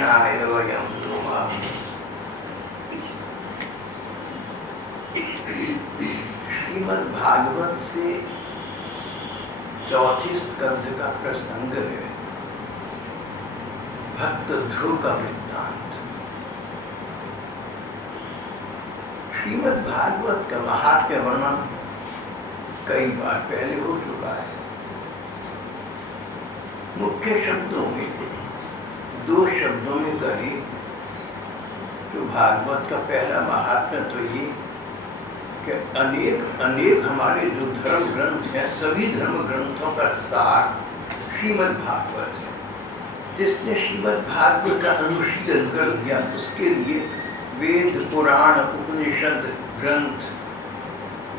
कृष्णाय वयं नुमः। श्रीमद् भागवत से चौथे स्कंध का प्रसंग है भक्त ध्रुव का वृत्तांत। श्रीमद् भागवत का महात्म्य वर्णन कई बार पहले हो चुका है। मुख्य शब्दों में दो शब्दों में कहे तो भागवत का पहला महात्म्य तो ये कि अनेक हमारे जो धर्म ग्रंथ हैं, सभी धर्म ग्रंथों का सार श्रीमद् भागवत है। जिसने श्रीमद् भागवत का अनुशीलन कर लिया उसके लिए वेद, पुराण, उपनिषद, ग्रंथ,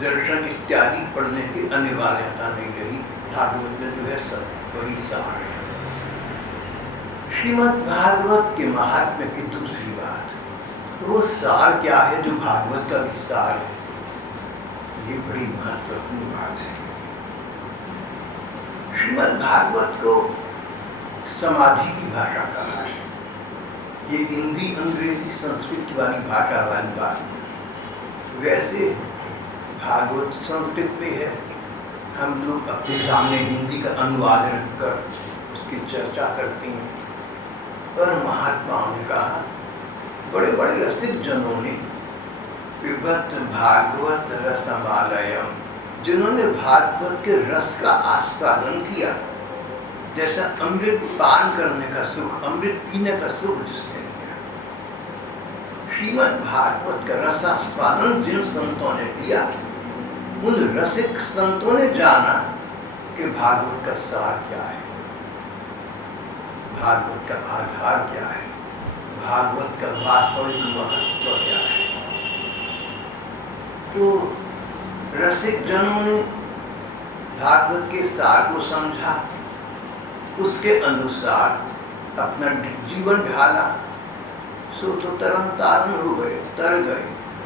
दर्शन इत्यादि पढ़ने की अनिवार्यता नहीं रही। भागवत में जो है सब वही सार है। श्रीमद् भागवत के महात्म्य की दूसरी बात, वो सार क्या है जो भागवत का भी सार है, ये बड़ी महत्वपूर्ण बात है। श्रीमद् भागवत को समाधि की भाषा कहा है। ये हिंदी, अंग्रेजी, संस्कृत वाली भाषा वाली बात नहीं। वैसे भागवत संस्कृत में है, हम लोग अपने सामने हिंदी का अनुवाद रखकर उसकी चर्चा करते हैं। पर महात्माओं ने कहा, बड़े बड़े रसिक जनों ने पिबत भागवत रसमालयम, जिन्होंने भागवत के रस का आस्वादन किया, जैसा अमृत पान करने का सुख, अमृत पीने का सुख जिसने लिया, श्रीमद् भागवत का रसास्वादन जिन संतों ने किया, उन रसिक संतों ने जाना कि भागवत का सार क्या है, भागवत का आधार क्या है, भागवत का वास्तविक महत्व क्या है। तो रसिक जनों ने भागवत के सार को समझा, उसके अनुसार अपना जीवन ढाला, सो तो तरन तारण हो गए, तर गए,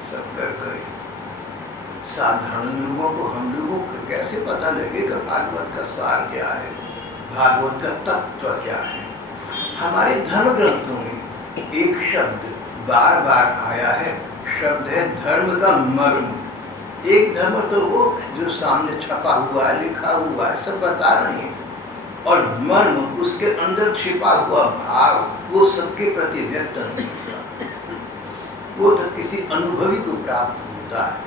सब कर गए। साधारण लोगों को, हम लोगों को कैसे पता लगेगा भागवत का सार क्या है, भागवत का तत्व क्या है। हमारे धर्म ग्रंथों में एक शब्द बार बार आया है, शब्द है धर्म का मर्म। एक धर्म तो वो जो सामने छपा हुआ है, लिखा हुआ है, सब बता रहे हैं, और मर्म उसके अंदर छिपा हुआ भाव वो सबके प्रति व्यक्त नहीं होता, वो तो किसी अनुभवी को प्राप्त होता है।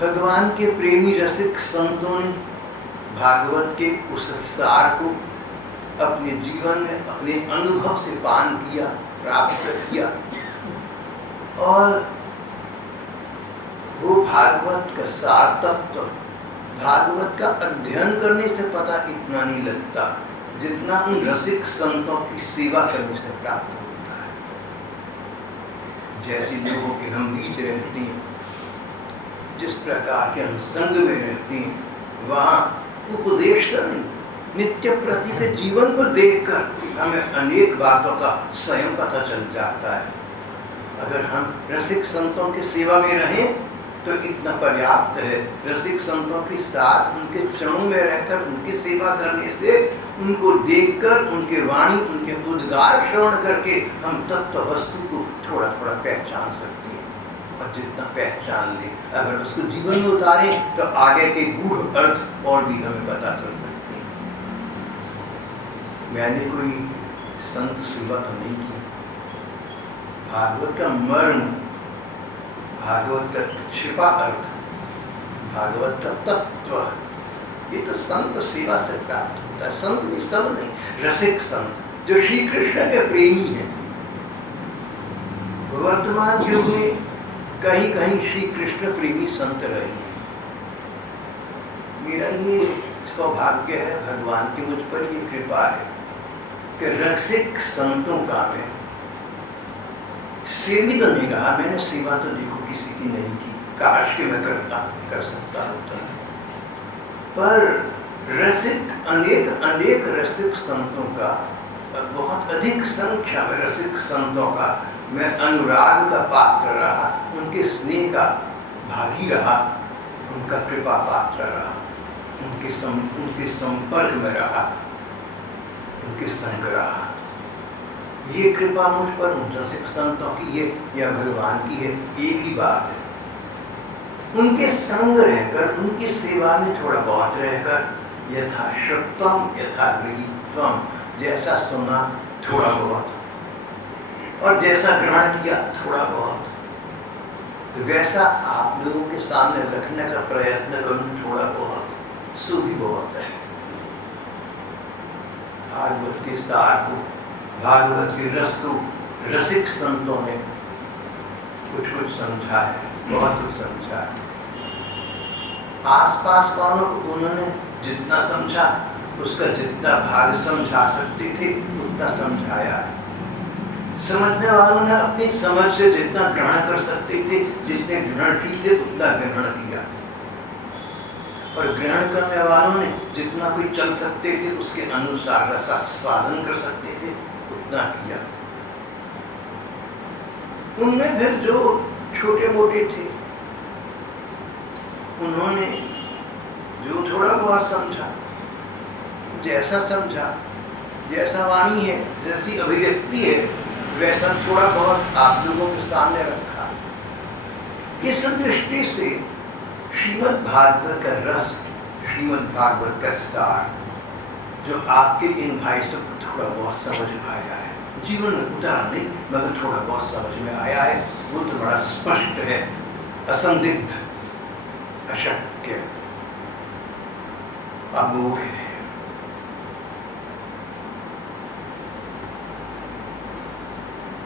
भगवान के प्रेमी रसिक संतों ने भागवत के उस सार को अपने जीवन में अपने अनुभव से पान किया, प्राप्त किया, और वो भागवत का सार तत्व भागवत का अध्ययन करने से पता इतना नहीं लगता जितना उन रसिक संतों की सेवा करने से प्राप्त होता है। जैसे लोगों के हम बीच रहते हैं, जिस प्रकार के हम संग में रहते हैं, वहाँ उपदेश नहीं, नित्य प्रति के जीवन को देखकर हमें अनेक बातों का स्वयं पता चल जाता है। अगर हम रसिक संतों की सेवा में रहें तो इतना पर्याप्त है। रसिक संतों के साथ उनके चरणों में रहकर उनकी सेवा करने से, उनको देखकर, उनके वाणी, उनके उद्गार श्रवण करके हम तत्व वस्तु को थोड़ा थोड़ा पहचान सकते हैं। और जितना पहचान ले, अगर उसको जीवन में उतारें तो आगे के गूढ़ अर्थ और भी हमें पता चल सकते हैं। मैंने कोई संत सेवा तो नहीं की। भागवत का मर्म, भागवत का छिपा अर्थ, भागवत का तत्व, ये तो संत सेवा से प्राप्त होता है। संत भी सब नहीं, रसिक संत जो श्री कृष्ण के प्रेमी हैं। वर्तमान युग में कहीं कहीं श्री कृष्ण प्रेमी संत रहे हैं। मेरा ये सौभाग्य है, भगवान की मुझ पर ये कृपा है कि रसिक संतों का मैं सेवी तो नहीं रहा। मैंने सेवा तो देखो किसी की नहीं की, काश कि मैं कर सकता होता है। पर रसिक अनेक रसिक संतों का, बहुत अधिक संख्या में रसिक संतों का मैं अनुराग का पात्र रहा, उनके स्नेह का भागी रहा, उनका कृपा पात्र रहा, उनके संपर्क में रहा, उनके संग रहा। ये कृपा मुझ पर उन रसिक संतों की है या भगवान की है, एक ही बात है। उनके संग रहकर, उनकी सेवा में थोड़ा बहुत रहकर, यथा श्रुतम यथा गृहीत्वम, जैसा सुना थोड़ा बहुत और जैसा ग्रहण किया थोड़ा बहुत, वैसा आप लोगों के सामने रखने का प्रयत्न करूं थोड़ा बहुत, सो भी बहुत है। भागवत के सार को, भागवत के रस को रसिक संतों ने कुछ कुछ समझा है, बहुत कुछ समझा है। आसपास वालों को उन्होंने जितना समझा, उसका जितना भाग समझा सकते थे उतना समझाया है। समझने वालों ने अपनी समझ से जितना ग्रहण कर सकते थे, जितने ग्रहणशील थे उतना ग्रहण किया, और ग्रहण करने वालों ने जितना कोई चल सकते थे उसके अनुसार रसास्वादन कर सकते थे उतना किया। उनमें फिर जो छोटे मोटे थे उन्होंने जो थोड़ा बहुत समझा, जैसा समझा, जैसा वाणी है, जैसी अभिव्यक्ति है, वैसा थोड़ा बहुत आप लोगों के सामने रखा। इस दृष्टि से श्रीमद् भागवत का रस, श्रीमद् भागवत का सार जो आपके इन भाई से थोड़ा बहुत समझ आया है, जीवन में उतरा नहीं मगर थोड़ा बहुत समझ में आया है, वो तो बड़ा स्पष्ट है, असंदिग्ध, अशक्य, अमोघ है।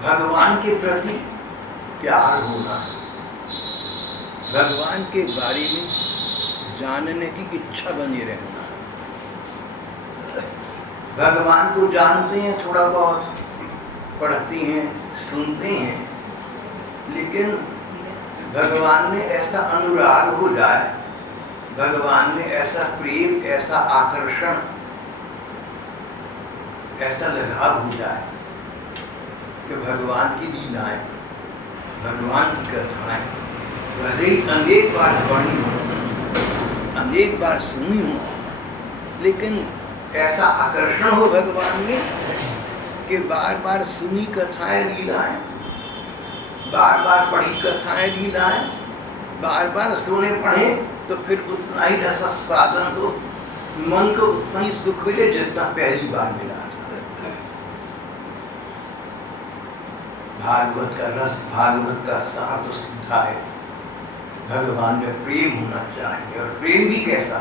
भगवान के प्रति प्यार होना, भगवान के बारे में जानने की इच्छा बनी रहना। भगवान को जानते हैं, थोड़ा बहुत पढ़ते हैं, सुनते हैं, लेकिन भगवान में ऐसा अनुराग हो जाए, भगवान में ऐसा प्रेम, ऐसा आकर्षण, ऐसा लगाव हो जाए कि भगवान की लीलाएं, भगवान की कथाएं भले ही अनेक बार पढ़ी हूँ, अनेक बार सुनी हूँ, लेकिन ऐसा आकर्षण हो भगवान में कि बार बार सुनी कथाएं लीलाएं, बार बार पढ़ी कथाएं लीलाएं, बार बार सुने पढ़े तो फिर उतना ही रसास्वादन हो, मन को उतना ही सुख मिले जितना पहली बार मिला था। भागवत का रस, भागवत का सार तो सीधा है, भगवान में प्रेम होना चाहिए। और प्रेम भी कैसा?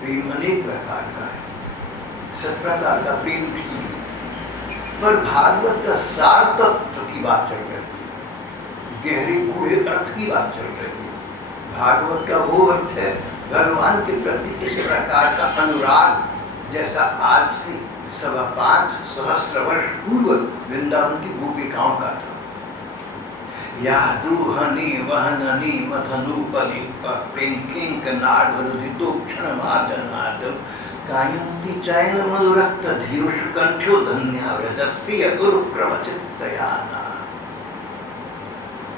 प्रेम अनेक प्रकार का है, सब प्रकार का प्रेम ठीक है, पर भागवत का सार तत्व की बात चल रही है, गहरे गूढ़े अर्थ की बात चल रही है। भागवत का वो अर्थ है भगवान के प्रति इस प्रकार का अनुराग जैसा आज से 5.25 सहस्र वर्ष पूर्व वृंदावन की गोपिकाओं का था। या दुहनी वहननी मथनूपलिप प्रिंकिंक नाडरुदितो क्षणमार्जनाद गायन्ति चैन मधुरक्त धीयुष कंठो धन्या व्रजस्ति अगुरुक्रमचित्तयाना।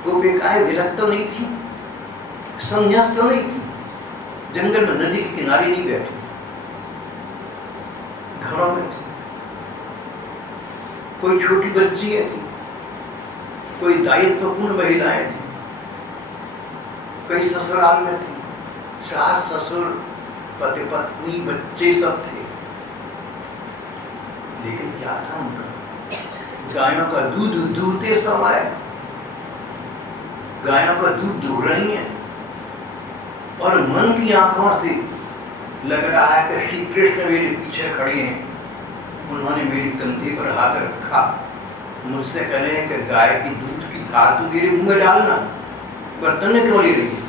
गोपिकाएं विरक्त नहीं थी, संन्यास्त नहीं थी, जंगल में नदी के किनारे नहीं बैठी, घरों में थी। कोई छोटी बच्चियां थी, कोई दायित्वपूर्ण महिलाएं थी, कई ससुराल में थी, सास ससुर पति पत्नी बच्चे सब थे। लेकिन क्या था उनका? गायों का दूध दूहते समय, गायों का दूध दूह रही है और मन की आंखों से लग रहा है कि श्री कृष्ण मेरे पीछे खड़े हैं। उन्होंने मेरी कंधे पर हाथ रखा, मुझसे कह रहे हैं कि गाय की दूध की धार तो मेरे मुंह में डालना, बर्तन में क्यों ले रही है?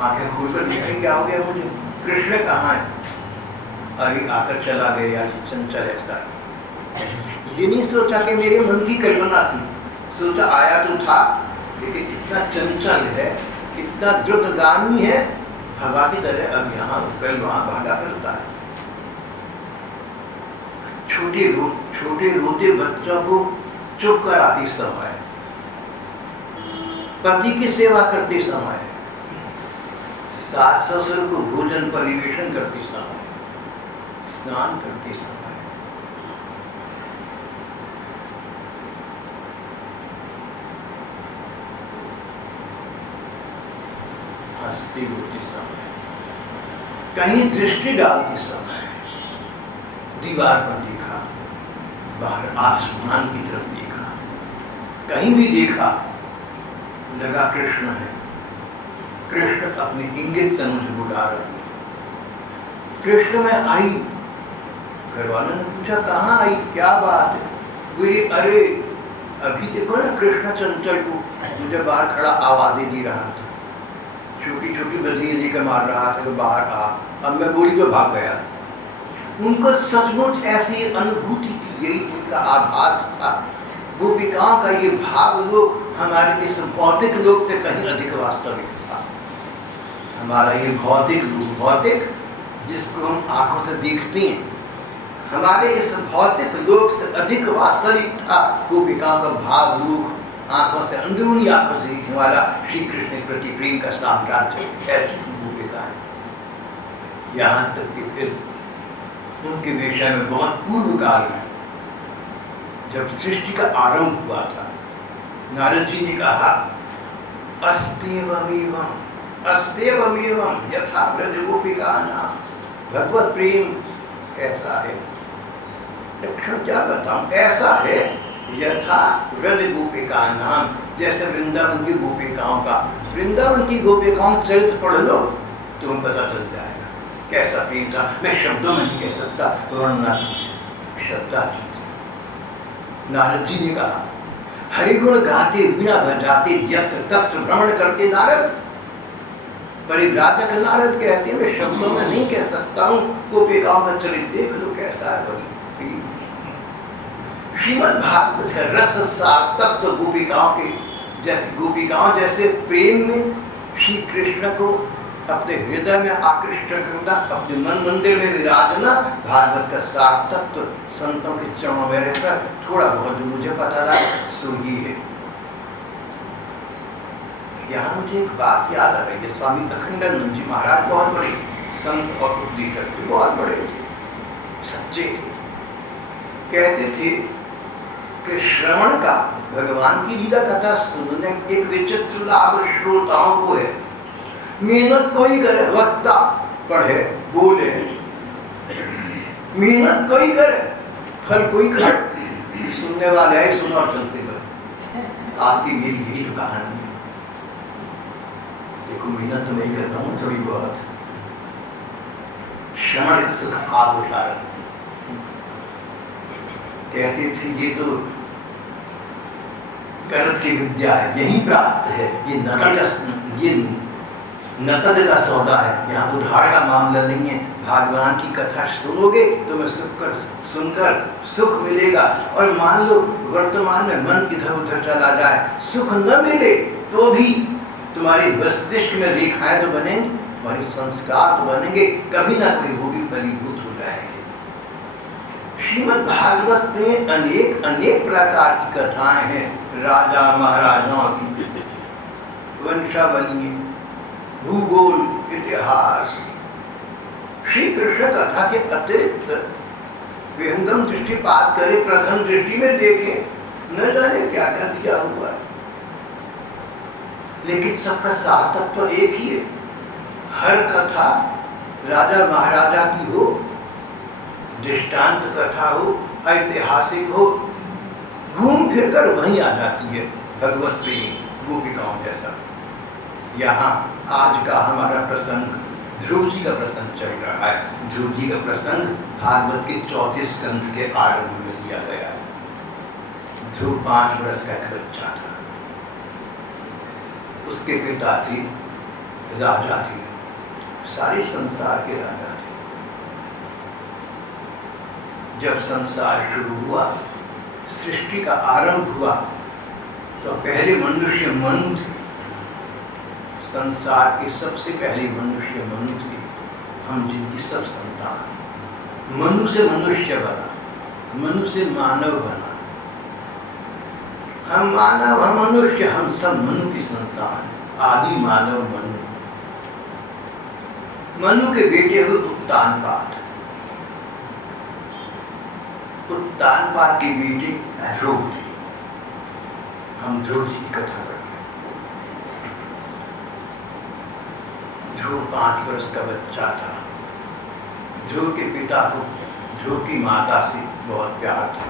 आंखें खोलकर देखें क्या हो गया मुझे, कृष्ण कहाँ है? अरे आकर चला गया, चंचल ऐसा। ये नहीं सोचा कि मेरे मन की कल्पना थी, सोचा आया तो था, लेकिन इतना चंचल है, इतना द्रुतगामी है, हवा की तरह अब यहाँ कल वहाँ भागा फिरता है। छोटे रोते बच्चों को चुप कराते समय, पति की सेवा करते समय, सास ससुर को भोजन परिवेशन करते समय, स्नान करते समय, हंसते होते समय, कहीं दृष्टि डालते समय दीवार पर देखा, बाहर आसमान की तरफ देखा, कहीं भी देखा लगा कृष्ण है। कृष्ण अपने इंगित से मुझे बुला रही है। कृष्ण में आई। घर वालों ने पूछा कहाँ आई, क्या बात है? बोले अरे अभी देखो ना कृष्ण चंचल को मुझे बाहर खड़ा आवाजें दे रहा था, छोटी छोटी बजरियां देकर मार रहा था कि बाहर आ। अब मैं बोली तो भाग गया। उनको सचमुच ऐसी अनुभूति थी, यही उनका आभास था। गोपिकाओं का ये भाव लोक हमारे इस भौतिक लोक से कहीं अधिक वास्तविक था। हमारा ये भौतिक लोक, भौतिक जिसको हम आंखों से देखते हैं, हमारे इस भौतिक लोक से अधिक वास्तविक था गोपिकाओं का भाव लोक। आंखों से, अंदरूनी आंखों से देखने वाला श्री कृष्ण के प्रति प्रेम का साम्राज्य, ऐसी थी गोपिकाएं। यहाँ तक कि फिर उनके विषय में बहुत पूर्व काल में जब सृष्टि का आरंभ हुआ था, नारद जी ने कहा अस्तेवमेवं अस्तेवमेवं यथा व्रज गोपिका नाम। भगवत प्रेम ऐसा है, लक्षण क्या बताऊं, ऐसा है यथा व्रज गोपिका नाम, जैसे वृंदावन की गोपिकाओं का। वृंदावन की गोपिकाओं का चरित्र पढ़ लो तुम्हें पता चल जाएगा कैसा प्रेम था। मैं शब्दों में नहीं कह सकता, वर्णनातीत शब्दातीत। नारद जी ने कहा हरिगुण गाते वीणा बजाते यत्र तत्र भ्रमण करते नारद। परिव्राजक नारद कहते हैं मैं शब्दों में नहीं कह सकता हूँ, गोपिकाओं का चरित्र देख लो कैसा है। वही प्रेम श्रीमद् भागवत का रस सार तत्व गोपिकाओं के जैसे, गोपिकाओं जैसे प्रेम में श्री कृष्ण को अपने हृदय में आकृष्ट करना, अपने मन मंदिर में विराजना, भागवत का सार तत्व संतों के चरणों में रहकर थोड़ा बहुत जो मुझे पता रहा सो ही है। यहाँ मुझे एक बात याद आ रही है। स्वामी अखंडानंद जी महाराज बहुत बड़े संत और उपदेशक थे, बहुत बड़े थे, सच्चे थे। कहते थे कि श्रवण का, भगवान की लीला कथा सुनने एक विचित्र लाभ श्रोताओं को है। मेहनत कोई करे, वक्ता पढ़े बोले, मेहनत कोई करे फल कोई खाए, सुनने वाले है सुनो और चलते बने। आपकी मेरी यही तो कहानी है। देखो मेहनत तो नहीं करता हूँ थोड़ी बहुत, श्रवण का सुख आप उठा रहे हैं। कहते थे ये तो गलत की विद्या है, यही प्राप्त है, ये नकद का सौदा है, यहाँ उधार का मामला नहीं है। भगवान की कथा सुनोगे तो मैं सुनकर सुख मिलेगा। और मान लो वर्तमान में मन इधर उधर चला जाए, सुख न मिले तो भी तुम्हारी मस्तिष्क में रेखाएं तो बनेंगी, तुम्हारे संस्कार तो बनेंगे, कभी ना कभी वो भी फलीभूत हो जाएंगे। श्रीमद् भागवत में अनेक अनेक प्रकार की कथाएं हैं, राजा महाराजाओं की, वंशावली, भूगोल, इतिहास। श्री कृष्ण कथा के अतिरिक्त विहंगम दृष्टिपात करे, प्रथम दृष्टि में देखे, न जाने क्या क्या दिया हुआ है, लेकिन सबका सार तत्व एक ही है। हर कथा राजा महाराजा की हो, दृष्टांत कथा हो, ऐतिहासिक हो, घूम फिर कर वहीं आ जाती है भगवत प्रेम गोपिकाओं जैसा। यहाँ आज का हमारा प्रसंग ध्रुव जी का प्रसंग चल रहा है। ध्रुव जी का प्रसंग भागवत के 34 स्कंध के आरंभ में दिया गया है। ध्रुव 5 वर्ष का एक बच्चा था, उसके पिता थे राजा थे, सारे संसार के राजा थे। जब संसार शुरू हुआ, सृष्टि का आरंभ हुआ, तो पहले मनुष्य मनु थे। संसार के सबसे पहले मनुष्य मनु थे, हम जिनकी सब संतान। मनु से मनुष्य बना, मनु से मानव बना। हम मानव, हम मनुष्य, हम सब मनु की संतान, आदि मानव मनु। मनु के बेटे हुए उत्तानपाद, उत्तानपाद के बेटे ध्रुव थे। हम ध्रुव जी की कथा कर रहे हैं। ध्रुव 5 वर्ष का बच्चा था। ध्रुव के पिता को ध्रुव की माता से बहुत प्यार था।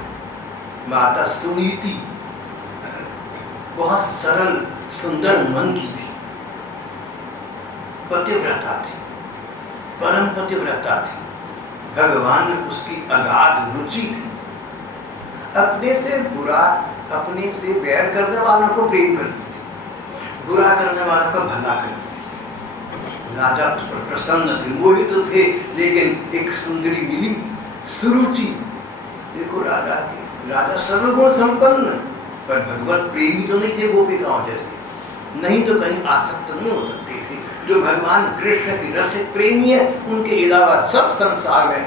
माता सुनीति बहुत सरल सुंदर मन की थी, पतिव्रता थी, परम पतिव्रता थी। भगवान में उसकी अगाध रुचि थी। अपने से बैर करने वालों को प्रेम करती थी, बुरा करने वालों का भला करती थी। राजा उस पर प्रसन्न थे, मोहित तो थे, लेकिन एक सुंदरी मिली, सुरुचि। देखो राजा सर्वगुण संपन्न, पर भगवत प्रेमी तो नहीं थे गोपिकाओं जैसे, नहीं तो कहीं आसक्त नहीं हो सकते थे। जो भगवान कृष्ण की रसिक प्रेमी है, उनके अलावा सब संसार में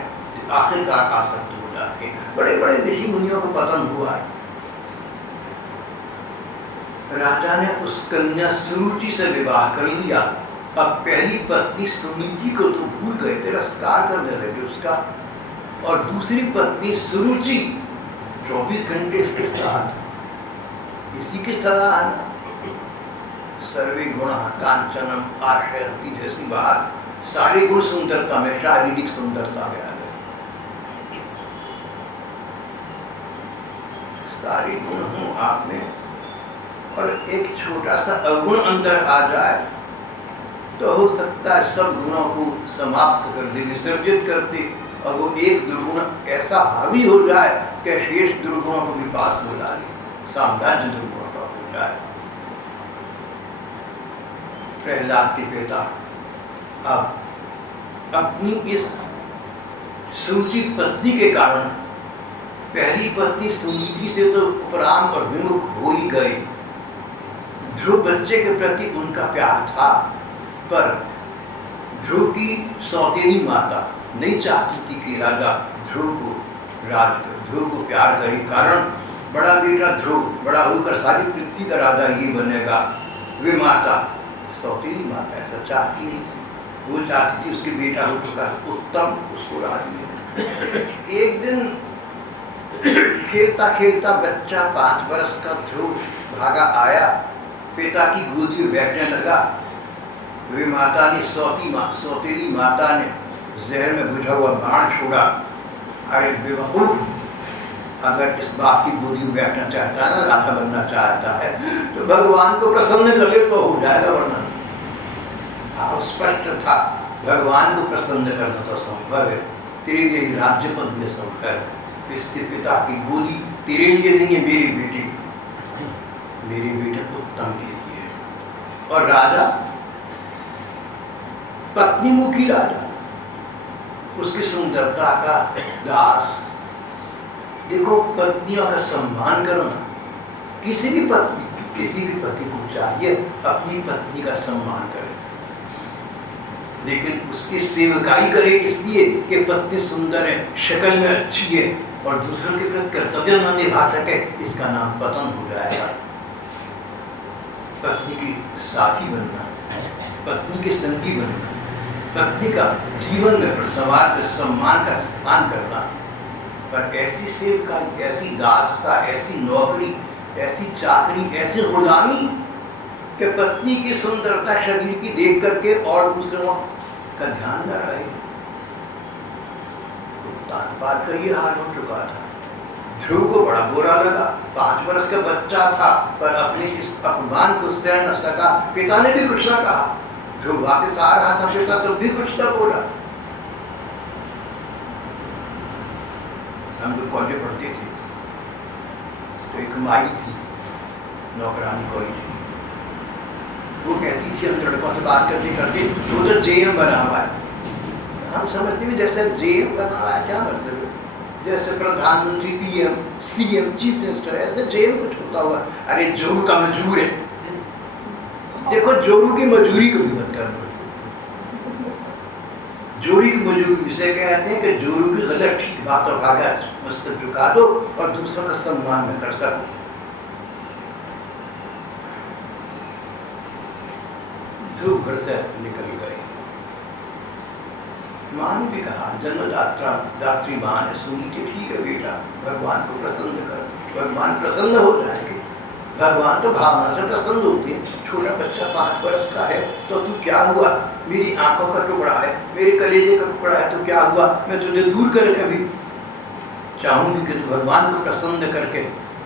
आखिरकार आसक्त हो जाते हैं। बड़े बड़े ऋषि मुनियों को पतन हुआ है। राजा ने उस कन्या सुरुचि से विवाह कर लिया। अब पहली पत्नी सुनीति को तो भूल गए, तिरस्कार करने लगे उसका, और दूसरी पत्नी सुरुचि 24 घंटे इसके साथ। इसी के सलाह सर्वे गुण कांचनम आश्रयन्ति जैसी बात, सारे गुण सुंदरता में, शारीरिक सुंदरता में आ गए। सारे गुण हों आप में और एक छोटा सा अवगुण अंदर आ जाए तो हो सकता है सब गुणों को समाप्त कर दे, विसर्जित कर दे, और वो एक दुर्गुण ऐसा हावी हो जाए कि शेष दुर्गुणों को भी पास बुला ले, साम्राज्य दुर्गुणों का हो जाए। प्रहलाद के पिता अब अपनी इस सुरुचि पत्नी के कारण, पहली पत्नी सुनीति से तो उपराम और विमुख हो ही गए। ध्रुव बच्चे के प्रति उनका प्यार था, पर ध्रुव की सौतेली माता नहीं चाहती थी कि राजा ध्रुव को प्यार करे, कारण बड़ा बेटा ध्रुव बड़ा होकर सारी पृथ्वी का राजा ये बनेगा। वे माता, सौतेली माता, ऐसा चाहती नहीं थी। वो चाहती थी उसके बेटा होकर उत्तम उसको राज मिले। एक दिन खेलता खेलता बच्चा 5 वर्ष का ध्रुव भागा आया, पिता की गोदी में बैठने लगा। वे माता ने सौतेली माता ने जहर में बुझा हुआ बाण छोड़ा। अरे बेवकूफ, अगर इस बाप की गोदी में बैठना चाहता है ना, राजा बनना चाहता है, तो भगवान को प्रसन्न कर ले तो हो जाएगा, वरना स्पष्ट था भगवान को प्रसन्न करना तो संभव है। तेरे लिए राज्य पद भी संभव है। इसके पिता की गोदी तेरे लिए नहीं है, मेरे बेटे उत्तम के लिए है। और राजा पत्नीमुखी राजा, उसकी सुंदरता का दास। देखो, पत्नियों का सम्मान करना, किसी भी पति को चाहिए अपनी पत्नी का सम्मान करे, लेकिन उसकी सेवकाई करे इसलिए कि पत्नी सुंदर है, शक्ल में अच्छी है, और दूसरों के प्रति कर्तव्य न निभा सके, इसका नाम पतन हो जाएगा। पत्नी की साथी बनना, पत्नी के संगी बनना, पत्नी का जीवन में और समाज में सम्मान का स्थान करना, पर ऐसी सेवकाई, ऐसी दासता, ऐसी नौकरी, ऐसी चाकरी, ऐसी गुलामी कि पत्नी की सुंदरता शरीर की देख करके और दूसरों का ध्यान न रहे। उत्तानपाद का ये हाल हो चुका था। ध्रुव को बड़ा बुरा लगा, 5 वर्ष का बच्चा था, पर अपने इस अपमान को सह न सका। पिता ने भी कुछ न कहा। ध्रुव वापस आ रहा था, पिता तो भी कुछ न बोला। हम लोग कॉलेज पढ़ते थे, तो एक माई थी, नौकरानी कॉलेज, वो कहती थी हम लड़कों से बात करते करते, वो तो जेएम बना हुआ है। हम समझते भी जैसे जेएम बना हुआ है, क्या मतलब है? जैसे प्रधानमंत्री, पीएम, सीएम, चीफ मिनिस्टर, ऐसे जेएम कुछ होता हुआ। अरे जोरू का मजूर है। देखो, जोरू की मजूरी कभी मत करना। जोरी की मजूरी इसे कहते हैं कि जोरू की गलत ठीक बात और कागज मस्तक झुका दो और दूसरों का सम्मान न कर सको। ध्रुव घर से निकल गए। माँ ने भी कहा, जन्मदात्री माँ ने सुनी कि ठीक है बेटा, भगवान को प्रसन्न कर, भगवान प्रसन्न हो जाएंगे। भगवान तो भावना से प्रसन्न होते हैं। छोटा बच्चा 5 वर्ष का है तो तू क्या हुआ, मेरी आंखों का टुकड़ा है, मेरे कलेजे का टुकड़ा है, तो क्या हुआ, मैं तुझे दूर करके अभी चाहूंगी कि तू भगवान को प्रसन्न करके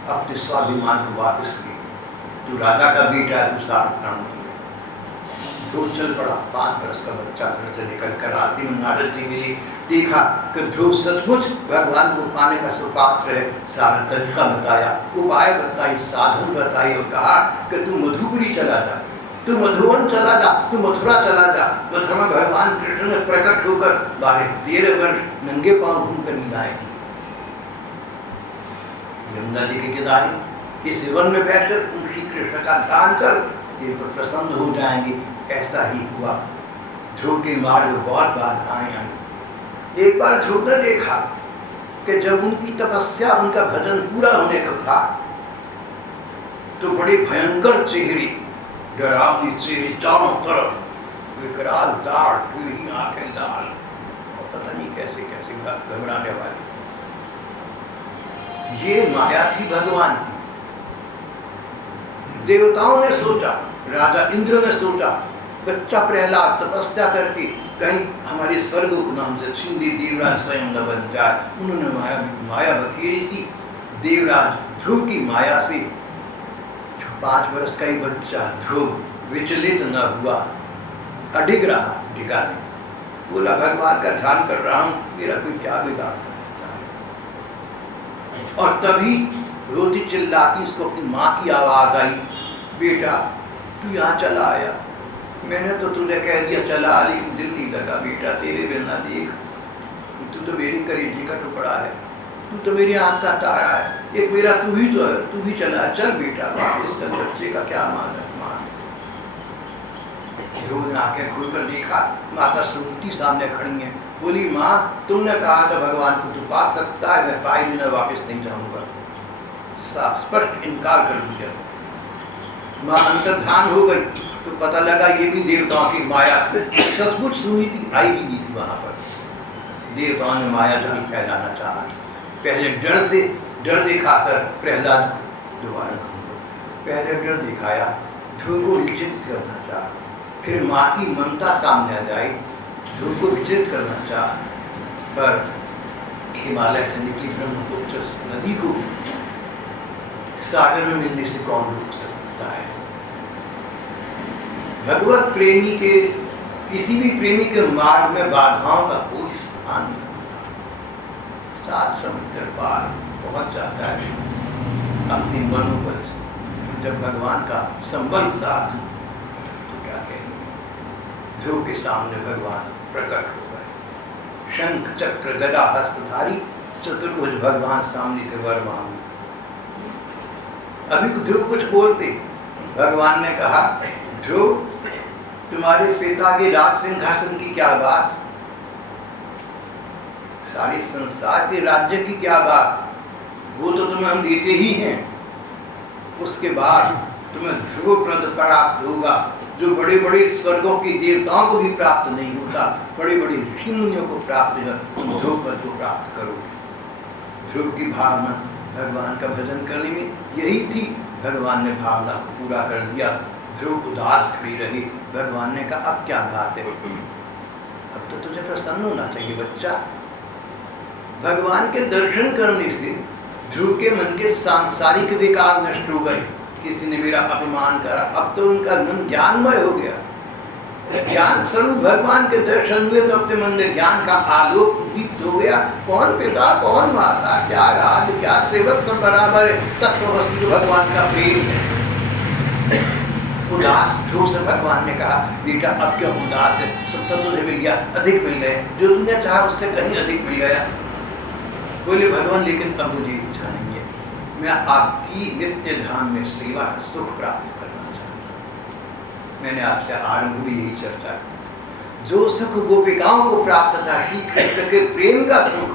अपने स्वाभिमान को वापस ले। तू राजा का बेटा है, तू सार काम नहीं है। ध्रुव चल पड़ा। 5 वर्ष का बच्चा घर से निकल कर आती में नारद जी मिली, देखा कि ध्रुव सचमुच भगवान को पाने का सुपात्र है। सारा तरीका बताया, उपाय बताई, साधन बताई और कहा कि तू मधुपुरी चला जा, तू मधुवन चला जा, तू मथुरा चला जा। मथुरा में भगवान कृष्ण ने प्रकट होकर 12-13 वर्ष नंगे पांव घूमकर लीलाएं की। यमुना जी के किनारे इस वन में बैठकर तुम श्री कृष्ण का ध्यान कर, ये प्रसन्न हो जाएंगे। ऐसा ही हुआ। ध्रुव के मार्ग में बहुत बाधाएं आई। एक बार ध्रुव ने देखा कि जब उनकी तपस्या, उनका भजन पूरा होने का था, तो बड़े भयंकर चेहरे, डरावनी चेहरे चारों तरफ, विकराल दाढ़, टेढ़ी आंखें, लाल और पता नहीं कैसे कैसे घबराने वाले। ये माया थी भगवान की। देवताओं ने सोचा, राजा इंद्र ने सोचा, बच्चा प्रहलाद तपस्या करके कहीं हमारे स्वर्ग को नाम से छीन दे, देवराज स्वयं न बन जाए। उन्होंने माया बखेरी थी। देवराज ध्रुव की माया से 5 वर्ष का ही बच्चा ध्रुव विचलित न हुआ, अडिग रहा, डिगा नहीं। बोला भगवान का ध्यान कर रहा हूं, मेरा कोई क्या बिगाड़ सकता है। और तभी रोती चिल्लाती उसको अपनी माँ की आवाज आई, बेटा तू यहाँ चला आया, मैंने तो तुझे कह दिया चला, लेकिन दिल नहीं लगा बेटा तेरे बिना। देख तू तो मेरी कलेजे का टुकड़ा है, तू तो मेरी आँख का तारा है, एक मेरा तू ही तो है, तू भी चला, चल बेटा वापस चल, बच्चे का क्या मान है। ध्रुव ने आंखें खोलकर देखा, माता सुमति सामने खड़ी है। बोली माँ तुमने कहा था भगवान को तू पा सकता है, मैं पाए बिना वापस नहीं जाऊंगा। स्पष्ट इनकार कर दिया। माँ अंतर्धान हो गई तो पता लगा ये भी देवताओं की माया थी। सचमुच सुनीति आई ही नहीं थी वहां पर। देवताओं ने माया जाल फैलाना चाहा। पहले डर दिखाकर प्रहलाद दोबारा पहले डर दिखाया, ध्रुव को विचलित करना चाहा। फिर माँ की ममता सामने आ जाए, ध्रुव को विचलित करना चाहा। पर हिमालय से निकली ब्रह्मपुत्र नदी को सागर में मिलने से कौन रोक सकता है। भगवत प्रेमी के, किसी भी प्रेमी के मार्ग में बाधाओं का कोई स्थान नहीं होता। 7 समुद्र पार पहुंच जाता है अपनी मनोबल से। जब भगवान का संबल साथ तो क्या कहेंगे। ध्रुव के सामने भगवान प्रकट हो गए। शंख चक्र गदा हस्तधारी चतुर्भुज भगवान सामने थे, वर मांग। अभी ध्रुव कुछ बोलते, भगवान ने कहा ध्रुव तुम्हारे पिता के राज सिंहासन की क्या बात, सारे संसार के राज्य की क्या बात, वो तो तुम्हें हम देते ही हैं। उसके बाद तुम्हें ध्रुव पद प्राप्त होगा, जो बड़े बड़े स्वर्गों के देवताओं को भी प्राप्त नहीं होता, बड़े बड़े ऋषि मुनियों को प्राप्त है, तुम ध्रुव पद को प्राप्त करोगे। ध्रुव की भावना भगवान का भजन करने में यही थी। भगवान ने भावना को पूरा कर दिया। ध्रुव उदास खड़ी रही। भगवान ने कहा अब क्या बात है, अब तो तुझे प्रसन्न होना चाहिए बच्चा। भगवान के दर्शन करने से ध्रुव के मन के सांसारिक विकार नष्ट हो गए। किसी ने मेरा अपमान करा, अब तो उनका मन ज्ञानमय हो गया। ज्ञान स्वरूप भगवान के दर्शन हुए तो अपने मन में ज्ञान का आलोक दीप्त हो गया। कौन पिता कौन माता, क्या राज क्या सेवक, सब बराबर है। तत्व वस्तु तो भगवान का प्रेम है। उदास ध्रुव से भगवान ने कहा बेटा अब क्यों उदास है, सब तो तुझे मिल गया, अधिक मिल गए, जो तुमने चाहा उससे कहीं अधिक मिल गया। बोले भगवान लेकिन अब मुझे इच्छा नहीं है, मैं आपकी नित्य धाम में सेवा का सुख प्राप्त करना चाहता हूँ। मैंने आपसे आरंभ में यही चर्चा की। जो सुख गोपिकाओं को प्राप्त था, श्री कृष्ण के प्रेम का सुख,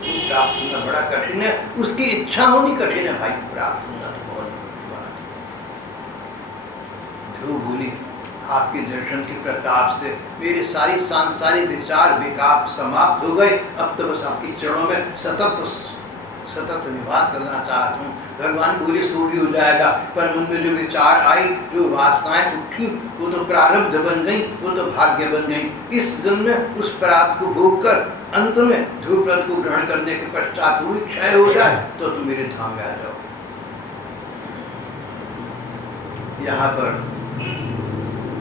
प्राप्त होना बड़ा कठिन है। उसकी इच्छा होनी कठिन है भाई, प्राप्त होना तो बहुत बड़ी बात है। ध्रुव बोली आपके दर्शन के प्रताप से मेरे सारे सांसारिक विचार विकाप समाप्त हो गए। अब तो बस आपके चरणों में सतत सतत निवास करना चाहता हूँ। भगवान बोले सो भी हो जाएगा, पर मन में जो विचार आई, जो वासनाएं उठी, वो तो प्रारब्ध बन गई, वो तो भाग्य बन गई। इस जन्म में उस प्राप्त को भोग कर अंत में ध्रुव पद को ग्रहण करने के पश्चात वो क्षय हो जाए तो तुम मेरे धाम में आ जाओ। यहाँ पर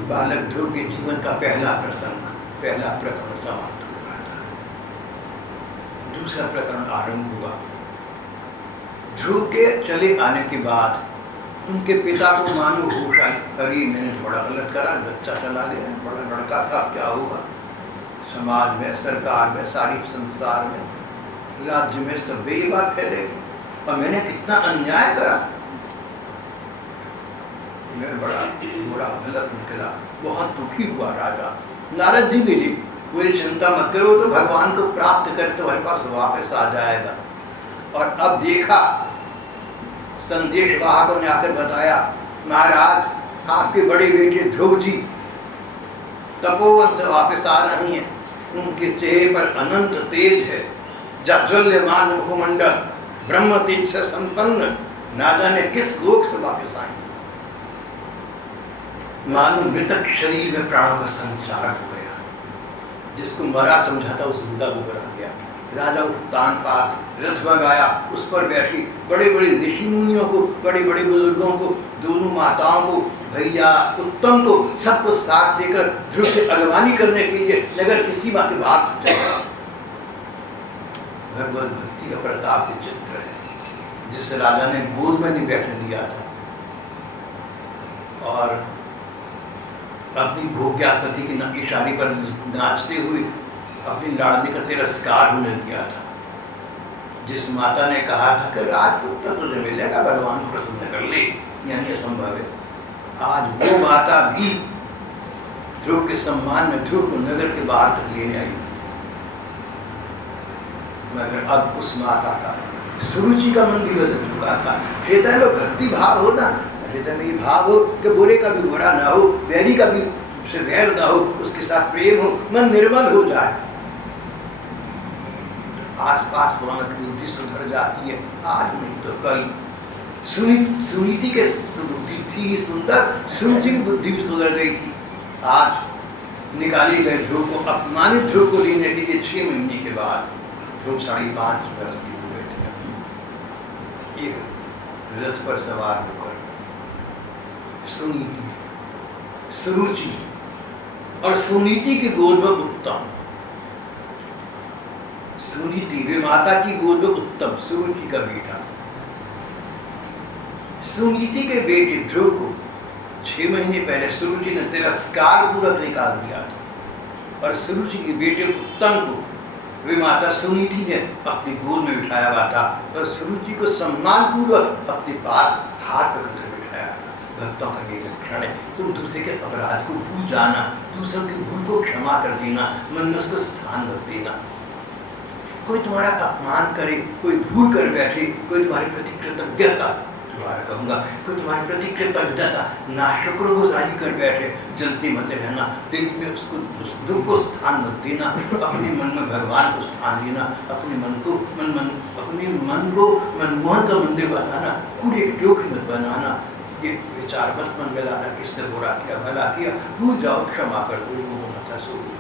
बालक ध्रुव के जीवन का पहला प्रसंग, पहला प्रकरण समाप्त हो जाता है। दूसरा प्रकरण आरंभ हुआ। ध्रुव के चले आने के बाद उनके पिता को मानो होश आई, अरे मैंने थोड़ा गलत करा, बच्चा चला गया, बड़ा लड़का था, अब क्या होगा। समाज में, सरकार में, सारी संसार में, राज्य में सब ये बात फैलेगी और मैंने कितना अन्याय करा, मैं बड़ा बुरा गलत निकला। बहुत दुखी हुआ राजा। नारद जी मिले, कोई चिंता मत करो, तो भगवान को प्राप्त कर तुम्हारे पास वापस आ जाएगा। और अब देखा, संदेश वाहकों ने आकर बताया, महाराज आपके बड़े बेटे ध्रुव जी तपोवन से वापस आ रही हैं, उनके चेहरे पर अनंत तेज है, जाज्वल्यमान भूमंडल, ब्रह्म तेज से संपन्न, ना जाने किस लोक से वापस आए। मानो मृतक शरीर में प्राणों का संचार हो गया, जिसको मरा समझा था वो जिंदा होकर आ गया। राजा उत्तान पात रथ मंगाया, उस पर बैठी बड़े बड़े ऋषि मुनियों को, बड़े बड़े बुजुर्गों को, दोनों माताओं को, भैया उत्तम को, सबको साथ लेकर ध्रुव की अगवानी करने के लिए नगर की सीमा के बाहर चला। भगवत भक्ति का प्रताप के चित्र है, जिस राजा ने गोद में नहीं बैठने दिया था और अपनी भोग्यापति की इशारे पर नाचते हुए अपनी लाड़ली का तिरस्कार होने दिया था। जिस माता ने कहा था कि राजपुत्र तुझे मिलेगा, भगवान को प्रसन्न कर ले, यानी असंभव है, आज वो माता भी ध्रुव के सम्मान में ध्रुव को नगर के बाहर तक लेने आई। मगर अब उस माता का, सुरुचि का मन भी बदल चुका था। हृदय में भक्ति भाव हो ना, हृदय में ये भाव हो कि बुरे का भी बुरा ना हो, वैरी का भी से वैर ना हो, उसके साथ प्रेम हो, मन निर्मल हो जाए, आसपास वालों की बुद्धि सुधर जाती है। आज नहीं तो कल सुनीति के बुद्धि थी ही सुंदर, सुरुचि की बुद्धि भी सुधर गई थी। आज निकाले गए ध्रुव को, अपमानित ध्रुव को लेने के लिए 6 महीने के बाद ध्रुव 5.5 वर्ष की हो गए थे। एक रथ पर सवार होकर सुनीति, सुरुचि और सुनीति की गोद में उत्तम, सुनीति वे माता की गोद में उत्तम, सुरुचि का बेटा। सुनीति के बेटे ध्रुव को 6 महीने पहले सुरुचि ने तिरस्कार पूर्वक निकाल दिया था और सुरुचि के बेटे उत्तम को वे माता सुनीति ने अपनी गोद में बिठाया हुआ था और सुरुचि को सम्मान पूर्वक अपने पास हाथ पकड़कर बिठाया था। भक्तों का ये लक्षण है। तुम दूसरे के अपराध को भूल जाना, दूसरों की भूल को क्षमा कर देना, मन में उसको स्थान रख देना। कोई तुम्हारा अपमान करे, कोई भूल कर बैठे, कोई तुम्हारी प्रति कृतज्ञता, दोबारा कहूँगा, कोई तुम्हारी प्रति कृतज्ञता नाशुक्रगुजारी कर बैठे, जलती मत रहना, दिल में उसको उस दुख को स्थान मत देना, अपने मन में भगवान को स्थान देना, अपने मन को मनमोहन का मंदिर बनाना, पूरे टोक मत बनाना। ये विचार मत मन में लाना, किसने बुरा किया भला किया, भूल जाओ, क्षमा कर दो, वो होना था सो हो गया।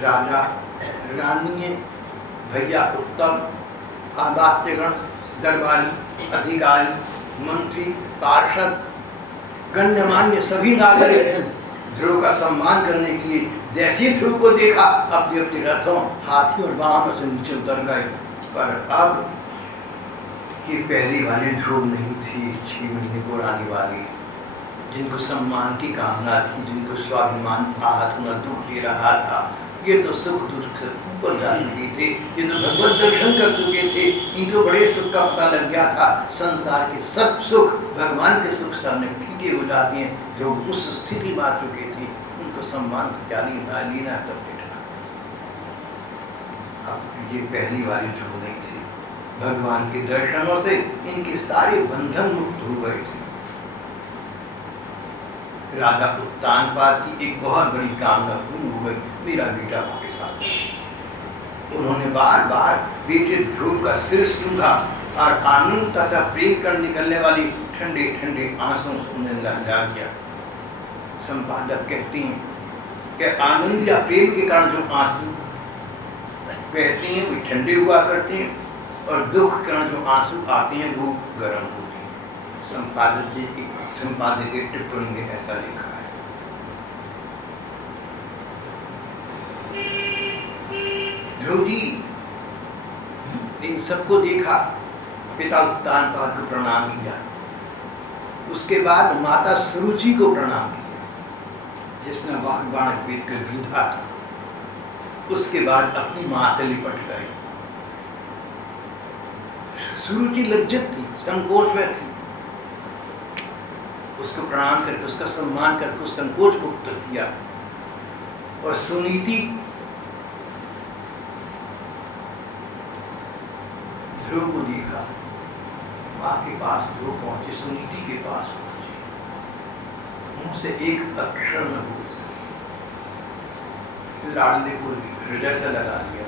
राजा रानी, भैया उत्तम, आबात्यगण, दरबारी, अधिकारी, मंत्री, पार्षद, गण्यमान्य सभी नागरिक ध्रुव का सम्मान करने के लिए जैसे ही ध्रुव को देखा अपने अपने रथों, हाथी और वाहनों से नीचे उतर गए। पर अब ये पहली वाली ध्रुव नहीं थी, 6 महीने पुरानी वाली, जिनको सम्मान की कामना थी, जिनको स्वाभिमान आहत होना दुख दे रहा था। ये तो सुख दुख से ऊपर जा चुके थे, ये तो भगवत दर्शन कर चुके थे, इनको बड़े सुख का पता लग गया था। संसार के सब सुख, भगवान के सुख सामने फीके हो जाते हैं। जो उस स्थिति में आ चुके थे, उनको सम्मान से क्या लेना तब बैठना। अब ये पहली वाली ध्रुव नहीं थी। भगवान के दर्शनों से इनके सारे बंधन मुक्त हो गए थे। राजा उत्तानपाद की एक बहुत बड़ी कामना पूर्ण हो गई, मेरा बेटा वापस आ गया। उन्होंने बार बार बेटे ध्रुव का सिर सूंघा और आनंद तथा प्रेम कर निकलने वाली ठंडे ठंडे आंसू से उन्हें लहला दिया। संपादक कहती हैं कि आनंद या प्रेम के कारण जो आंसू बहते हैं वो ठंडे हुआ करते हैं, और दुख के कारण जो आंसू आते हैं वो गर्म होते हैं। संपादक की टिप्पणी में ऐसा लिखा है। ध्रुव जी इन सबको देखा, पिता उत्तानपाद को प्रणाम किया, उसके बाद माता सुरुचि को प्रणाम किया जिसने बाण वेद कर बीधा था। उसके बाद अपनी मां से लिपट गए। सुरुचि लज्जित थी, संकोच में थी, उसको प्रणाम करके उसका सम्मान करके उस संकोच मुक्त किया। और सुनीति ध्रुव को देखा, माँ के पास ध्रुव पहुंचे, सुनीति के पास पहुंचे, मुंह से एक अक्षर न बोल, लाडले को हृदय से लगा लिया।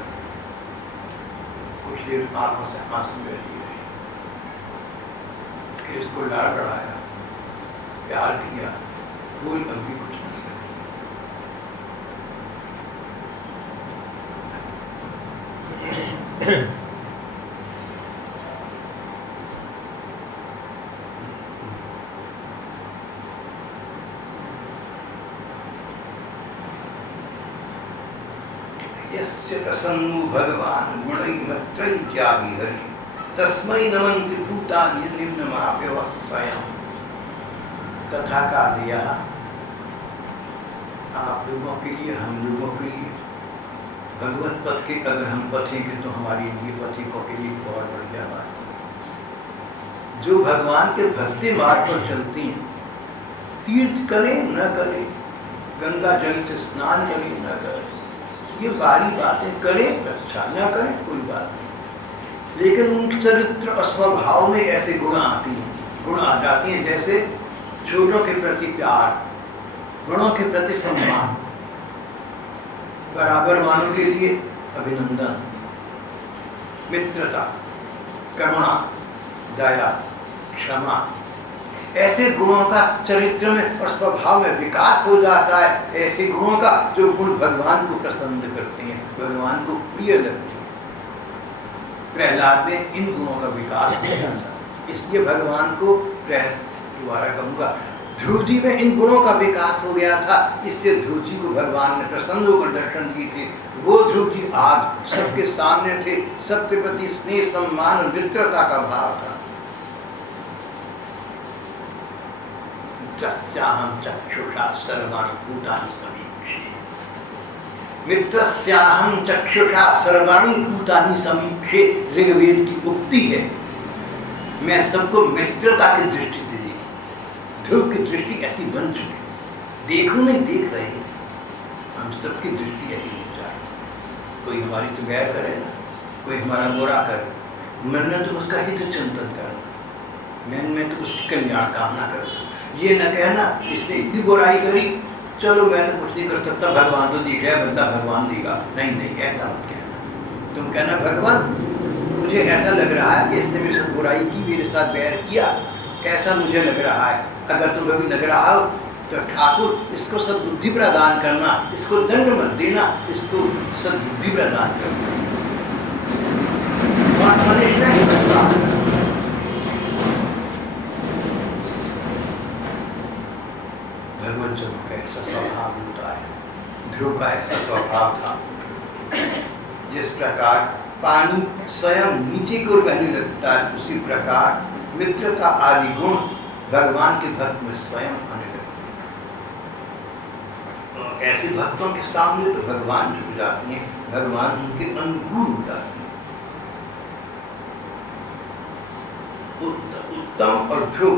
कुछ देर आंखों से आंसू बहती रही, फिर इसको लाड़ लड़ाया, प्यार किया, बोल अभी कुछ न सके। यस्य प्रसन्नो भगवान् गुणैर्मत्रैत्याभिहरि तस्मै नमन्ति भूतानि निम्नमाप्य स्वयं। कथा का दिया आप लोगों के लिए, हम लोगों के लिए, भगवत पथ के अगर हम पथेंगे तो हमारे लिए पथिकों के लिए बहुत बढ़िया बात है। जो भगवान के भक्ति मार्ग पर चलती हैं, तीर्थ करें न करें, गंगा जल से स्नान करें न करें, ये बारी बातें करें अच्छा, न करें कोई बात नहीं, लेकिन उनके चरित्र और स्वभाव में ऐसे गुण आती हैं, गुण आ जाती हैं, जैसे छोटों के प्रति प्यार, बड़ों के प्रति सम्मान, बराबर वालों के लिए अभिनंदन, मित्रता, करुणा, दया, क्षमा, ऐसे गुणों का चरित्र में और स्वभाव में विकास हो जाता है। ऐसे गुणों का जो गुण भगवान को प्रसन्न करते हैं, भगवान को प्रिय लगते हैं। प्रहलाद में इन गुणों का विकास हो जाता है, इसलिए भगवान को दोबारा कहूँगा, ध्रुव जी में इन गुणों का विकास हो गया था, इसलिए ध्रुव जी को भगवान ने प्रसन्न होकर दर्शन दिए थे। वो ध्रुव जी आज सबके सामने थे, सबके प्रति स्नेह, सम्मान और मित्रता का भाव था। मित्रस्याहं चक्षुषा सर्वाणि भूतानि समीक्षे, मित्रस्याहं चक्षुषा सर्वाणि भूतानि समीक्षे ऋग्वेद की उक्ति है। मैं सबको मित्रता की दृष्टि से देखी। ध्रुव की दृष्टि ऐसी बन चुकी थी, देखो नहीं देख रहे थे, हम सबकी दृष्टि ऐसी हो जाए। कोई हमारी से बैर करे ना, कोई हमारा बुरा करे, मन में तो उसका हित चिंतन करना, मन में तो उसकी कल्याण कामना करना। ये न कहना इसने इतनी बुराई करी, चलो मैं तो कुछ नहीं कर सकता, भगवान तो देख रहा है, बंदा भगवान देगा। नहीं नहीं, ऐसा मत कहना। तुम कहना भगवान मुझे ऐसा लग रहा है कि इसने मेरे साथ बुराई की, मेरे साथ बैर किया, ऐसा मुझे लग रहा है। अगर तुम्हें भी लग रहा हो तो ठाकुर इसको सद्बुद्धि प्रदान करना, इसको दंड मत देना, इसको सद्बुद्धि प्रदान करना। भगवत जनों का ऐसा स्वभाव होता है। ध्रुव का ऐसा स्वभाव था। जिस प्रकार पानी स्वयं नीचे की ओर बहने लगता है, उसी प्रकार मित्रता आदि गुण भगवान के भक्त में स्वयं आने लगते हैं। और ऐसे भक्तों के सामने तो भगवान झुक जाती हैं, भगवान उनके अनुकूल हो जाते हैं। उत्तम और ध्रुव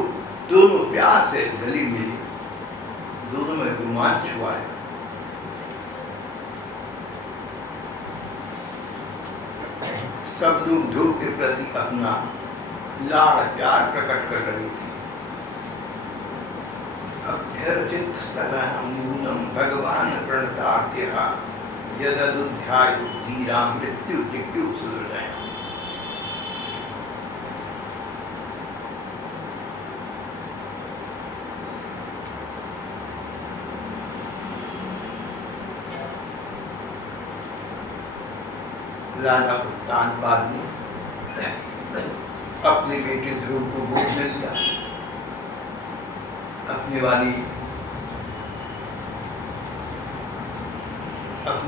दोनों प्यार से गले मिले, दोनों में रोमांच हुआ है। सब लोग ध्रुव के प्रति अपना लाड़ प्यार प्रकट कर रही थी। अभ्यर्चित सदा नूनम भगवान प्रणतार्त्या यदुध्याय धीरा मृत्यु दिक्यु सुदृढ़। राजा उत्तानपाद ने अपने बेटे ध्रुव को गोद में लिया, अपनी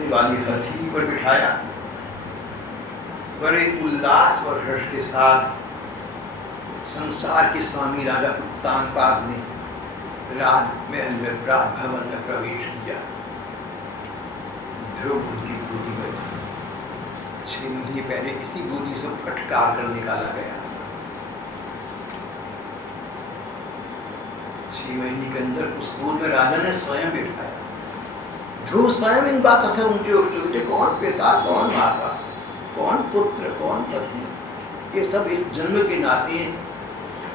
वाली हथेली पर बिठाया। बड़े उल्लास और हर्ष के साथ संसार के स्वामी राजा उत्तानपाद ने राजमहल में राजभवन में प्रवेश किया। ध्रुव उनकी गोदी में था। 6 महीने पहले इसी गोदी से फटकार कर निकाला गया था। 6 महीने के अंदर उस गोद में राजा ने स्वयं बैठाया। ध्रुव स्वयं इन बातों से ऊंचे उठ चुके थे, कौन पिता, कौन माता, कौन पुत्र, कौन पत्नी, ये सब इस जन्म के नाते हैं।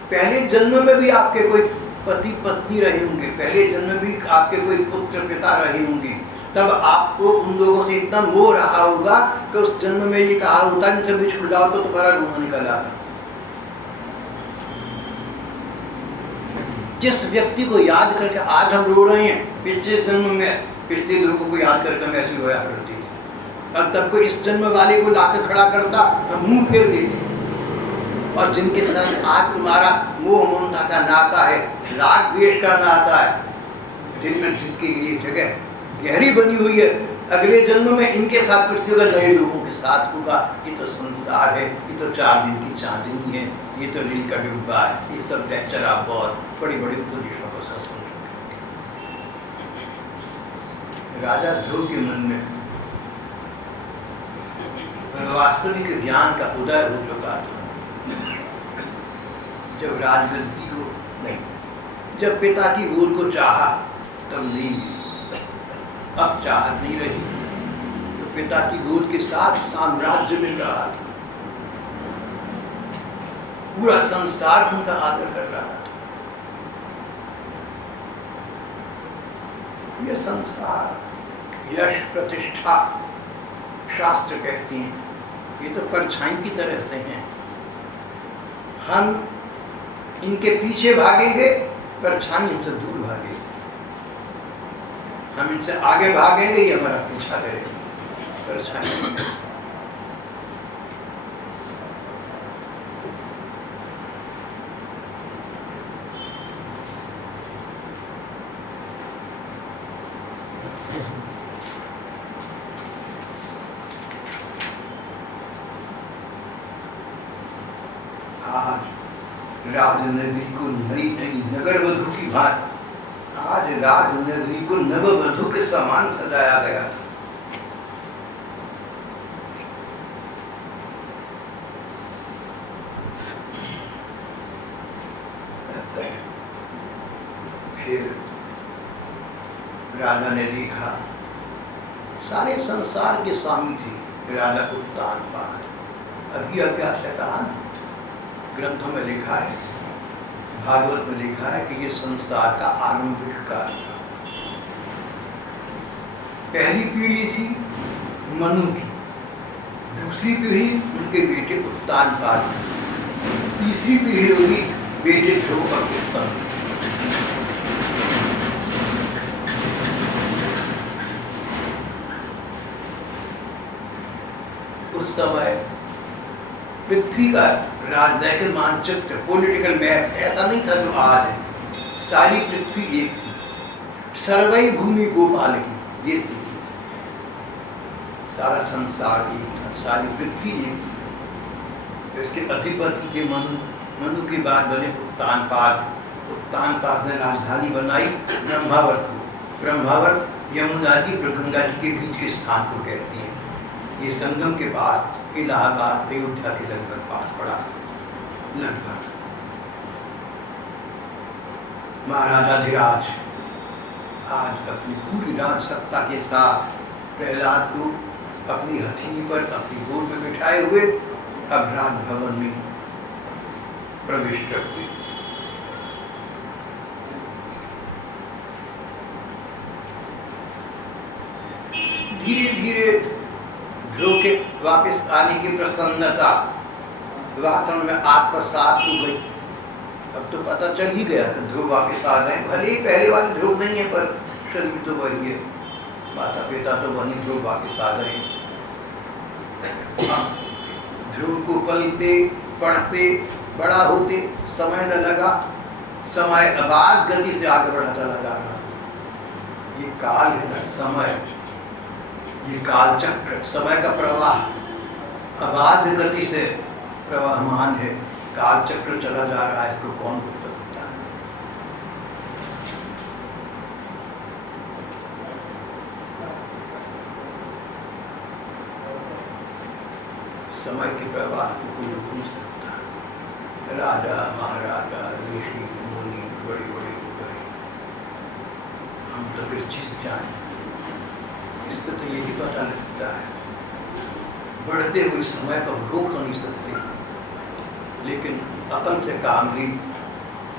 पहले जन्म में भी आपके कोई पति पत्नी रहे होंगे, पहले जन्म में भी आपके कोई पुत्र पिता रहे होंगे, तब आपको उन लोगों से इतना मोह रहा होगा कि उस जन्म में ये कहा होता इनसे बिछड़ जाओ तो तुम्हारा रूह निकल आता। जिस व्यक्ति को याद करके आज हम रो रहे हैं, पिछले जन्म में पिछले लोगों को याद करके हम ऐसे रोया करते थे। और तब को इस जन्म वाले को लाकर खड़ा करता, हम मुंह फेर देते। और जिनके साथ आज तुम्हारा मोह ममता का नाता है, राग द्वेष का नाता है, दिल में जिनके लिए जगह गहरी बनी हुई है, अगले जन्म में इनके साथ कुछ होगा, नए लोगों के साथ होगा। ये तो संसार है, ये तो 4 दिन की चांदनी है, ये तो रील का डिब्बा है। ये सब लेक्चर आप बहुत बड़ी बड़ी उपदेशों को सुन चुके। राजा ध्रुव के मन में वास्तविक ज्ञान का उदय हो चुका था। जब राजगद्दी को नहीं, जब पिता की गोद को चाहा तब नहीं मिली, अब चाहत नहीं रही, तो पिता की गोद के साथ साम्राज्य मिल रहा था। पूरा संसार उनका आदर कर रहा था। यह संसार, यश, प्रतिष्ठा, शास्त्र कहते हैं, ये तो परछाई की तरह से हैं। हम इनके पीछे भागेंगे, परछाई हमसे दूर भागेगी। हम इनसे आगे भागेंगे, ये हमारा पीछा करेगा, परछाई। राजनगरी को नई नई नगर वधू की भांति आज राजनगरी को नववधू के समान सजाया गया था। फिर राजा ने देखा, सारे संसार के स्वामी थे राजा उत्तानपाद। अभी अभी आपसे कहा ना, ग्रंथों में लिखा है, भागवत में लिखा है कि ये संसार का आरंभिक काल था। पहली पीढ़ी थी मनु की, दूसरी पीढ़ी उनके बेटे उत्तानपाद की, तीसरी पीढ़ी होगी बेटे ध्रुव और उत्तान। उस समय पृथ्वी का राजनैतिक मानचित्र, पॉलिटिकल मैप ऐसा नहीं था जो आज है। सारी पृथ्वी एक थी, सर्वई भूमि गोपाल की ये स्थिति थी। सारा संसार एक था, सारी पृथ्वी एक थी। इसके अधिपति थे मनु, मनु के बाद बने उत्तानपाद। उत्तानपाद ने राजधानी बनाई ब्रह्मावर्त में। ब्रह्मावर्त यमुना जी और गंगा जी के बीच के स्थान को कहते हैं। ये संगम के पास इलाहाबाद अयोध्या के लगभग पास पड़ा। लगभग महाराजाधिराज आज अपनी पूरी राज सत्ता के साथ प्रहलाद को अपनी हथेली पर अपनी गोद में बिठाए हुए अब राजभवन में प्रवेश करते। धीरे धीरे ध्रुव के वापस आने की प्रसन्नता वातावरण में आत्मसात हो गई। अब तो पता चल ही गया कि ध्रुव वापस आ गए। भले ही पहले वाले ध्रुव नहीं है, पर शरीर तो वही है, माता पिता तो वही, ध्रुव वापस आ गए। ध्रुव को पलते पढ़ते बड़ा होते समय न लगा, समय अबाध गति से आगे बढ़ाता लगा रहा। ये काल है ना, समय, ये काल चक्र, समय का प्रवाह अबाध गति से प्रवाहमान है। काल चक्र चला जा रहा है, इसको कौन रोक सकता है? समय के प्रवाह को कोई रोक नहीं सकता। राजा महाराजा ऋषि मुनि बड़े बड़े हो गए, हम तो फिर चीज जाए। इससे तो यही पता लगता है, बढ़ते हुए समय को हम रोक तो नहीं सकते, लेकिन अकल से काम ली,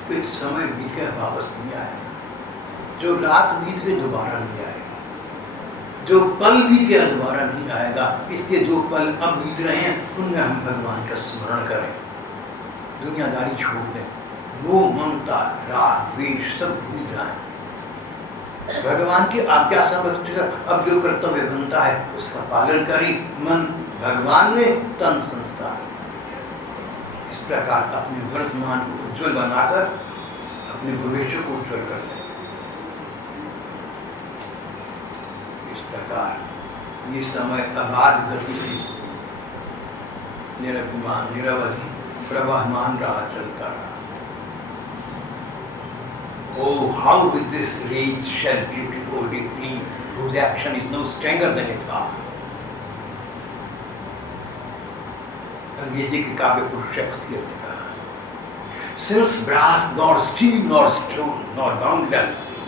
कुछ समय बीत गया वापस नहीं आएगा। जो रात बीत गई दोबारा नहीं आएगी, जो पल बीत गया दोबारा नहीं आएगा। इसलिए जो पल अब बीत रहे हैं उनमें हम भगवान का स्मरण करें, दुनियादारी छोड़ दें, मोह ममता राग द्वेष सब भूल जाएं, भगवान की आज्ञा समझ अब जो कर्तव्य बनता है उसका पालन करें। मन भगवान में, तन संस्कार। इस प्रकार अपने वर्तमान को उज्जवल बनाकर अपने भविष्य को उज्जवल कर लें। इस प्रकार ये समय अबाध गति की निरभिमान निरवधि प्रवाहमान रहा, चलता रहा। Oh, how with this rage shall beauty hold it clean, whose action is no stronger than its power. अंग्रेजी के काव्य पुरुष शेक्सपियर ने कहा, Since brass nor steel nor stone nor boundless sea,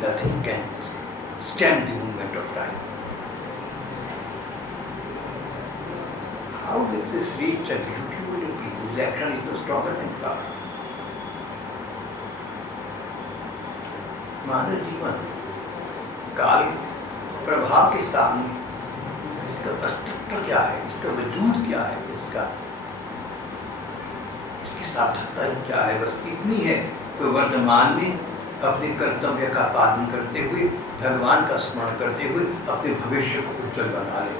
nothing can stand the movement of time. How with this rage shall beauty hold it clean, whose action is no stronger than power. मानव जीवन काल प्रभाव के सामने इसका अस्तित्व क्या है, इसका वजूद क्या है, इसकी सार्थकता क्या है, बस इतनी है कि वर्तमान में अपने कर्तव्य का पालन करते हुए, भगवान का स्मरण करते हुए अपने भविष्य को उज्जवल बना ले।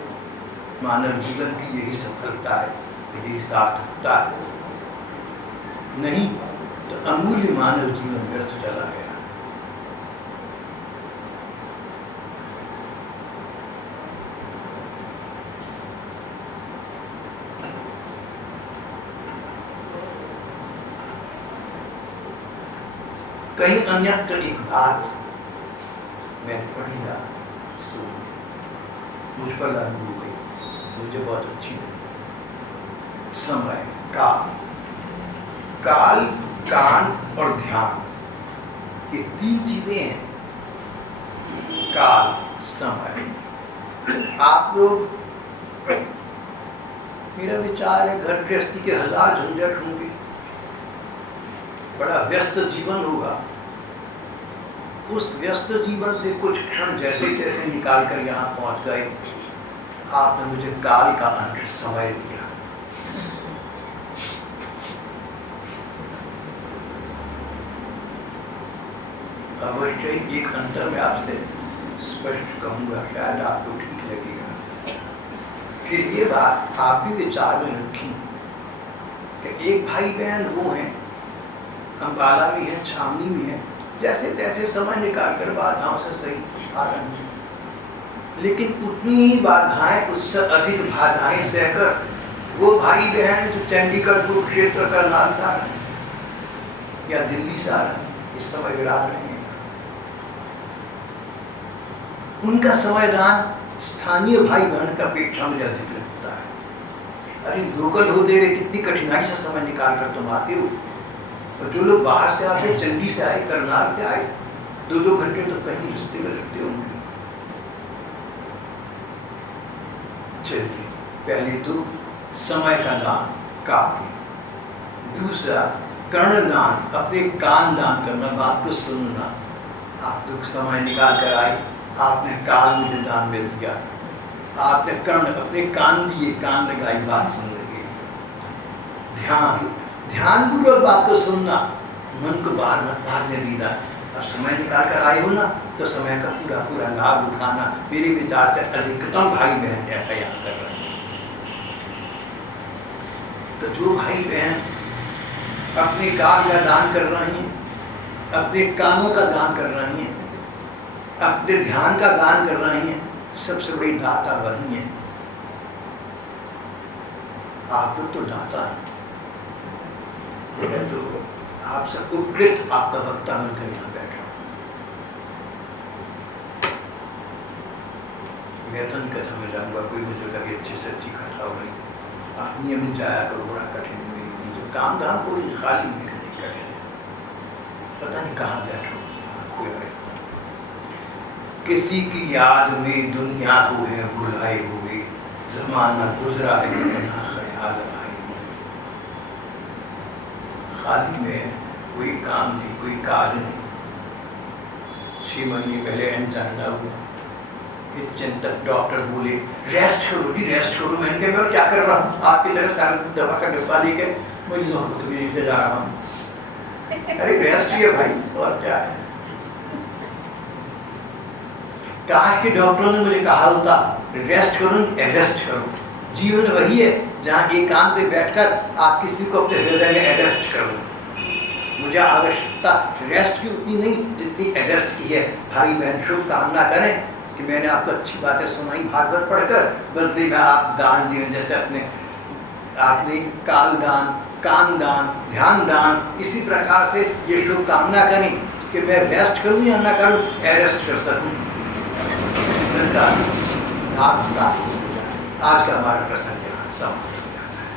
मानव जीवन की यही सफलता है, यही सार्थकता है। नहीं तो अमूल्य मानव जीवन व्यर्थ चला गया। कहीं अन्यत्र एक बात मैंने पढ़ी या सुनी, मुझ पर लागू हो गई, मुझे बहुत अच्छी लगी। समय, काल, काल, कान और ध्यान, ये तीन चीजें हैं। काल, समय। आप लोग, मेरा विचार है, घर गृहस्थी के हजार झंझट होंगे, बड़ा व्यस्त जीवन होगा। उस व्यस्त जीवन से कुछ क्षण जैसे तैसे निकाल कर यहाँ पहुँच गए। आपने मुझे काल का अंश समय दिया। अवश्य एक अंतर में आपसे स्पष्ट कहूँगा, शायद आपको ठीक लगेगा। फिर ये बात आप भी विचार में रखी कि एक भाई बहन वो हैं, अम्बाला में है, छावनी में है, जैसे तैसे समय निकाल कर बाधाओं से सही आ रहे हैं, लेकिन उतनी ही बाधाएं, उससे अधिक बाधाएं सहकर वो भाई बहन जो चंडीगढ़ कुरुक्षेत्र करनाल से आ रहे हैं या दिल्ली से आ रहे हैं, इस समय विराज रहे हैं। उनका समयदान स्थानीय भाई बहन का अपेक्षा में अधिक लगता है। अरे लोकल होते हुए कितनी कठिनाई से समय निकाल कर तुम आते हो, और जो लोग बाहर से आते, चंडी से आए, करनाल से आए, 2-2 घंटे तो कहीं रिश्ते में लगते होंगे। चलिए पहले तो समय का दान, काल। दूसरा कर्णदान, अपने कान दान करना, बात को सुनना। आप लोग समय निकाल कर आए, आपने काल मुझे दान में दिया, आपने कर्ण अपने कान दिए, कान लगाई बात सुनने के लिए। ध्यान, ध्यान पूर्वक बात को सुनना, मन को बाहर मत भागने देना। अब समय निकाल कर आए हो ना, तो समय का पूरा पूरा लाभ उठाना। मेरे विचार से अधिकतम भाई बहन ऐसा याद कर रहे हैं। तो जो भाई बहन अपने कान का दान कर रहे हैं, अपने कानों का दान कर रहे हैं, अपने ध्यान का दान कर रहे हैं, सबसे बड़ी दाता वही है। आप लोग तो दाता हैं, तो आपसे उपकृत आपका वक्ता बनकर यहाँ बैठा। मैं तो नहीं कथा में जाऊँगा, कोई मुझे कहे अच्छी से अच्छी कथा हो रही, आप नियमित जाया करो, बड़ा कठिन है मेरे लिए। जो काम धाम को खाली नहीं कर रहे, पता नहीं कहाँ बैठा हूँ। किसी की याद में दुनिया को है भुलाए हुए, जमाना गुजरा है बिना ख्याल आए हुए। खाली में कोई काम नहीं, कोई काज नहीं। 6 महीने पहले एंजाइना हुआ, एक चिंतक डॉक्टर बोले रेस्ट करो जी, रेस्ट करो। मैंने कहा मैं क्या कर रहा हूँ, आपकी तरह सारा दवा का डिब्बा लेके मरीजों को तो देखने जा रहा हूँ। अरे रेस्ट ही है भाई, और क्या है। काश के डॉक्टरों ने मुझे कहा होता रेस्ट करो, अरेस्ट करो। जीवन वही है जहाँ एकांत पे बैठकर आप किसी को अपने हृदय में अरेस्ट करो। मुझे आवश्यकता रेस्ट की उतनी नहीं जितनी अरेस्ट की है। भाई बहन शुभकामना करें कि मैंने आपको अच्छी बातें सुनाई भागवत पढ़कर, बदले में आप दान दिए, जैसे आपने काल दान, कान दान, ध्यान दान। इसी प्रकार से ये शुभकामना करें कि मैं रेस्ट करूँ या ना करूँ, अरेस्ट कर सकूँ, लाभ प्राप्त हो जाए। आज का हमारा प्रसंग यहाँ समाप्त हो जाता है।